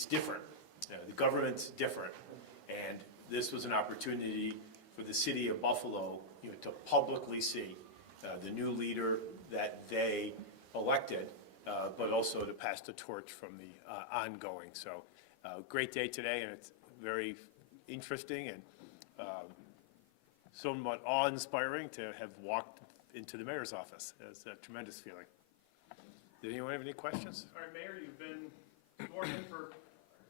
it's different. The government's different, and this was an opportunity for the city of Buffalo, to publicly see the new leader that they elected, but also to pass the torch from the ongoing. So, great day today, and it's very interesting and somewhat awe-inspiring to have walked into the mayor's office. It's a tremendous feeling. Did anyone have any questions? All right, Mayor, you've been sworn in for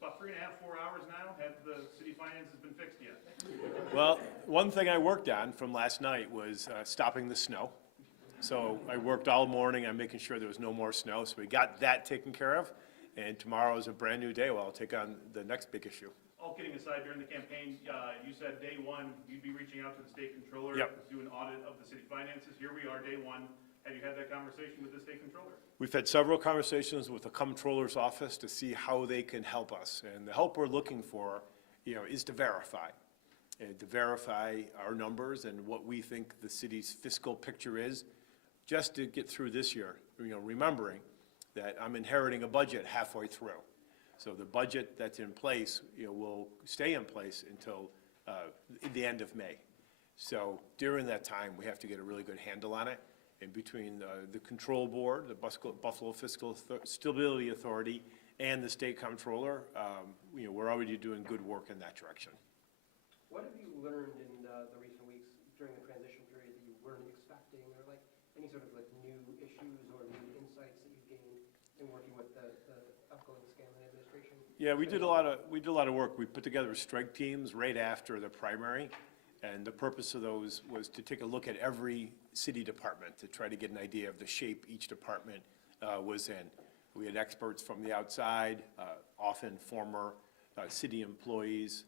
about 3.5, 4 hours now. Have the city finances been fixed yet? Well, one thing I worked on from last night was stopping the snow. So I worked all morning on making sure there was no more snow. So we got that taken care of. And tomorrow is a brand new day. Well, I'll take on the next big issue. All kidding aside, during the campaign, you said day one you'd be reaching out to the state controller Yep. to do an audit of the city finances. Here we are, day one. Have you had that conversation with the state controller? We've had several conversations with the comptroller's office to see how they can help us. And the help we're looking for, is to verify. And to verify our numbers and what we think the city's fiscal picture is, just to get through this year, remembering that I'm inheriting a budget halfway through. So the budget that's in place, will stay in place until the end of May. So during that time, we have to get a really good handle on it. And between the control board, the Buffalo Fiscal Stability Authority, and the state comptroller, we're already doing good work in that direction. What have you learned in the recent weeks during the transition period that you weren't expecting, or like any sort of like new issues or new insights that you've gained in working with the outgoing Scanlon administration? Yeah, we did a lot of work. We put together strike teams right after the primary, and the purpose of those was to take a look at every city department to try to get an idea of the shape each department was in. We had experts from the outside, often former city employees,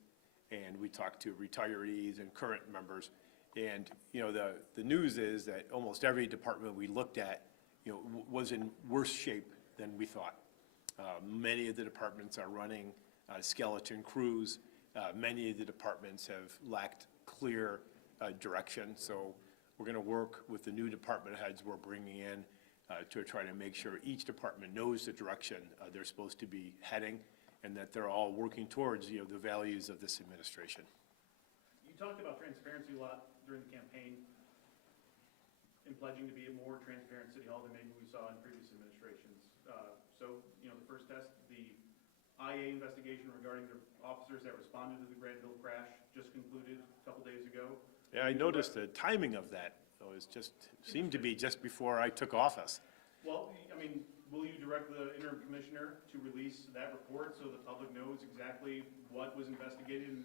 and we talked to retirees and current members. And the news is that almost every department we looked at, was in worse shape than we thought. Many of the departments are running skeleton crews. Many of the departments have lacked clear direction. So we're going to work with the new department heads we're bringing in to try to make sure each department knows the direction they're supposed to be heading, and that they're all working towards the values of this administration. You talked about transparency a lot during the campaign, in pledging to be a more transparent city hall than maybe we saw in previous administrations. So, the first test, the IA investigation regarding the officers that responded to the Granville crash just concluded a couple days ago. Yeah, I noticed the timing of that seemed to be just before I took office. Well, will you direct the interim commissioner to release that report so the public knows exactly what was investigated and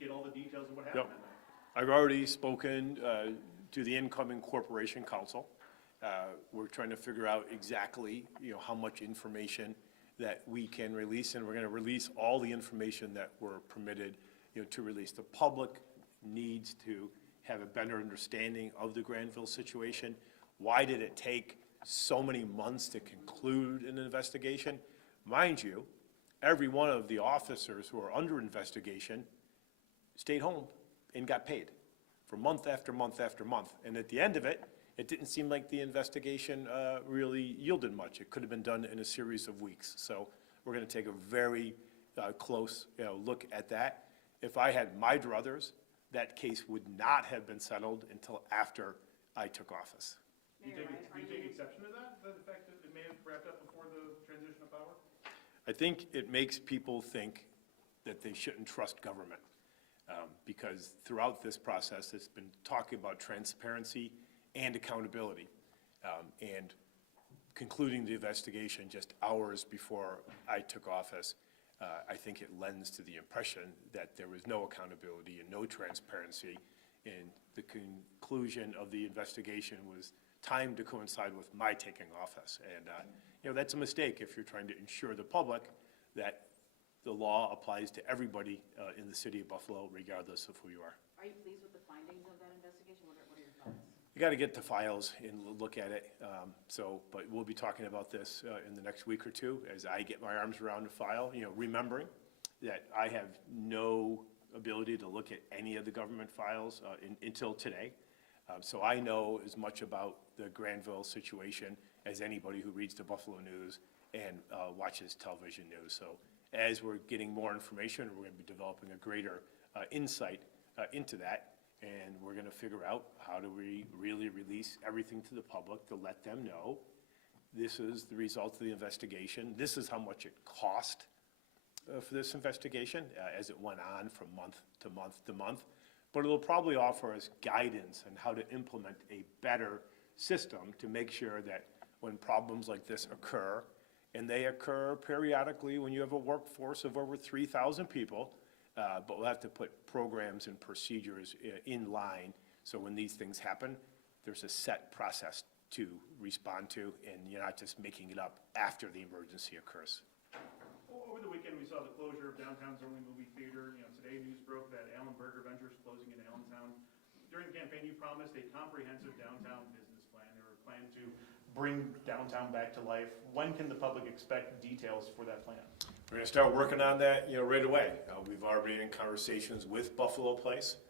get all the details of what happened? Yep. I've already spoken to the incoming corporation council. We're trying to figure out exactly, how much information that we can release, and we're going to release all the information that we're permitted, to release. The public needs to have a better understanding of the Granville situation. Why did it take so many months to conclude an investigation? Mind you, every one of the officers who are under investigation stayed home and got paid for month after month after month. And at the end of it, it didn't seem like the investigation really yielded much. It could have been done in a series of weeks. So we're going to take a very close look at that. If I had my druthers, that case would not have been settled until after I took office. Do you take exception to that, the fact that it may have wrapped up before the transition of power? I think it makes people think that they shouldn't trust government because throughout this process, it's been talking about transparency and accountability. And concluding the investigation just hours before I took office, I think it lends to the impression that there was no accountability and no transparency, and the conclusion of the investigation was timed to coincide with my taking office. And that's a mistake if you're trying to ensure the public that the law applies to everybody in the city of Buffalo, regardless of who you are. Are you pleased with the findings of that investigation? What are your thoughts? You got to get the files and look at it. But we'll be talking about this in the next week or two as I get my arms around the file, remembering that I have no ability to look at any of the government files until today. So I know as much about the Granville situation as anybody who reads the Buffalo News and watches television news. So as we're getting more information, we're going to be developing a greater insight into that, and we're going to figure out how do we really release everything to the public to let them know this is the result of the investigation, this is how much it cost for this investigation as it went on from month to month to month. But it'll probably offer us guidance on how to implement a better system to make sure that when problems like this occur, and they occur periodically when you have a workforce of over 3,000 people, but we'll have to put programs and procedures in line so when these things happen, there's a set process to respond to, and you're not just making it up after the emergency occurs. Over the weekend, we saw the closure of downtown's only movie theater. Today news broke that Allen Burger Ventures closing in Allentown. During the campaign, you promised a comprehensive downtown business plan. There were plans to bring downtown back to life. When can the public expect details for that plan? We're going to start working on that, right away. We've already been in conversations with Buffalo Place,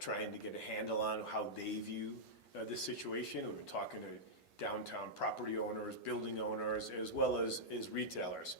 trying to get a handle on how they view this situation. We've been talking to downtown property owners, building owners, as well as retailers.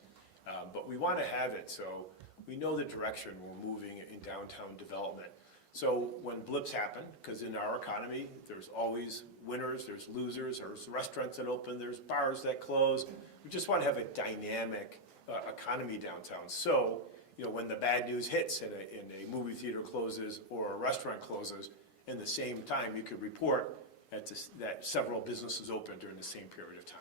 But we want to have it so we know the direction we're moving in downtown development. So when blips happen, because in our economy, there's always winners, there's losers, there's restaurants that open, there's bars that close. We just want to have a dynamic economy downtown. So, when the bad news hits and a movie theater closes or a restaurant closes, in the same time, you could report that several businesses opened during the same period of time.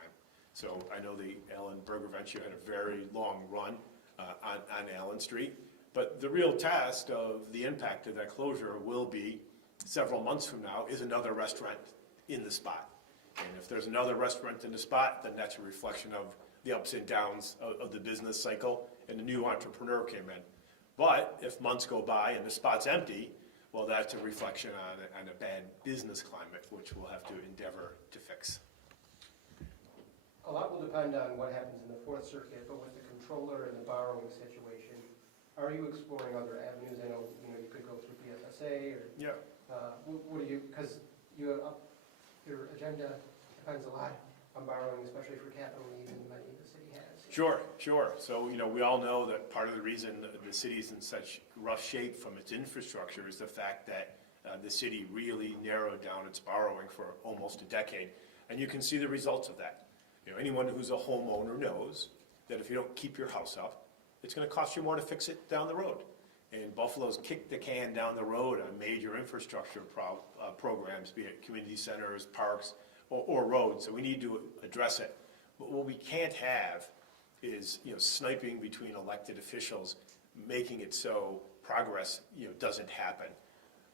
So I know the Allen Burger Venture had a very long run on Allen Street. But the real test of the impact of that closure will be several months from now, is another restaurant in the spot. And if there's another restaurant in the spot, then that's a reflection of the ups and downs of the business cycle, and the new entrepreneur came in. But if months go by and the spot's empty, well, that's a reflection on a bad business climate, which we'll have to endeavor to fix. A lot will depend on what happens in the Fourth Circuit, but with the controller and the borrowing situation, are you exploring other avenues? I know, you could go through PFSA or. Yeah. What do you, because your agenda depends a lot on borrowing, especially for capital needs and money the city has. Sure. So, we all know that part of the reason the city's in such rough shape from its infrastructure is the fact that the city really narrowed down its borrowing for almost a decade. And you can see the results of that. Anyone who's a homeowner knows that if you don't keep your house up, it's going to cost you more to fix it down the road. And Buffalo's kicked the can down the road on major infrastructure programs, be it community centers, parks, or roads. So we need to address it. But what we can't have is, sniping between elected officials, making it so progress, doesn't happen.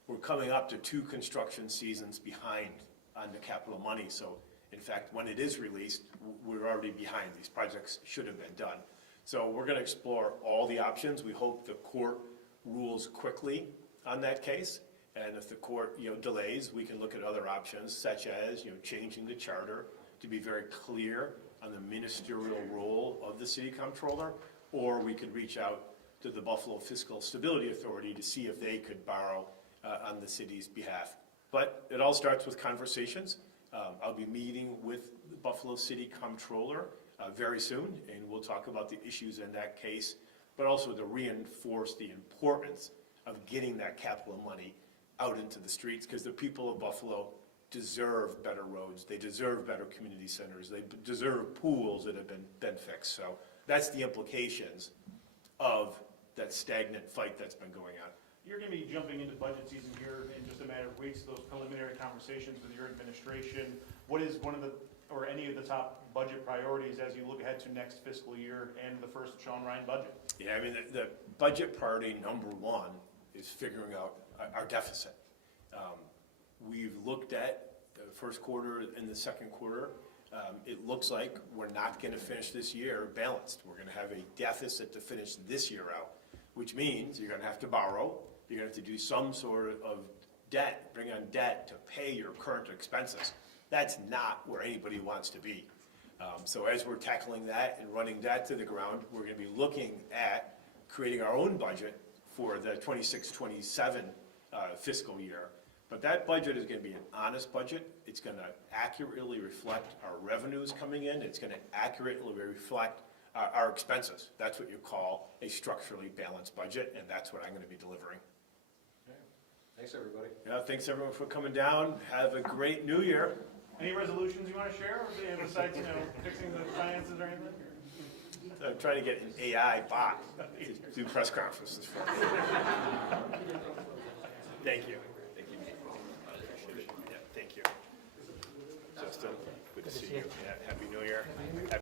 We're coming up to 2 construction seasons behind on the capital money. So in fact, when it is released, we're already behind. These projects should have been done. So we're going to explore all the options. We hope the court rules quickly on that case. And if the court, delays, we can look at other options, such as, changing the charter to be very clear on the ministerial role of the city comptroller, or we could reach out to the Buffalo Fiscal Stability Authority to see if they could borrow on the city's behalf. But it all starts with conversations. I'll be meeting with the Buffalo City Comptroller very soon, and we'll talk about the issues in that case, but also to reinforce the importance of getting that capital money out into the streets, because the people of Buffalo deserve better roads, they deserve better community centers, they deserve pools that have been fixed. So that's the implications of that stagnant fight that's been going on. You're going to be jumping into budget season here in just a matter of weeks. Those preliminary conversations with your administration, what is one of the, or any of the top budget priorities as you look ahead to next fiscal year and the first Sean Ryan budget? Yeah, the budget priority number one is figuring out our deficit. We've looked at the first quarter and the second quarter. It looks like we're not going to finish this year balanced. We're going to have a deficit to finish this year out, which means you're going to have to borrow. You're going to have to do some sort of debt, bring on debt to pay your current expenses. That's not where anybody wants to be. So as we're tackling that and running that to the ground, we're going to be looking at creating our own budget for the 26-27 fiscal year. But that budget is going to be an honest budget. It's going to accurately reflect our revenues coming in. It's going to accurately reflect our expenses. That's what you call a structurally balanced budget, and that's what I'm going to be delivering. Thanks, everybody. Yeah, thanks everyone for coming down. Have a great new year. Any resolutions you want to share, or besides, fixing the finances or anything? I'm trying to get an AI bot to do press conferences for me. Thank you. Thank you. Yeah, thank you. Justin, good to see you. Yeah, Happy New Year.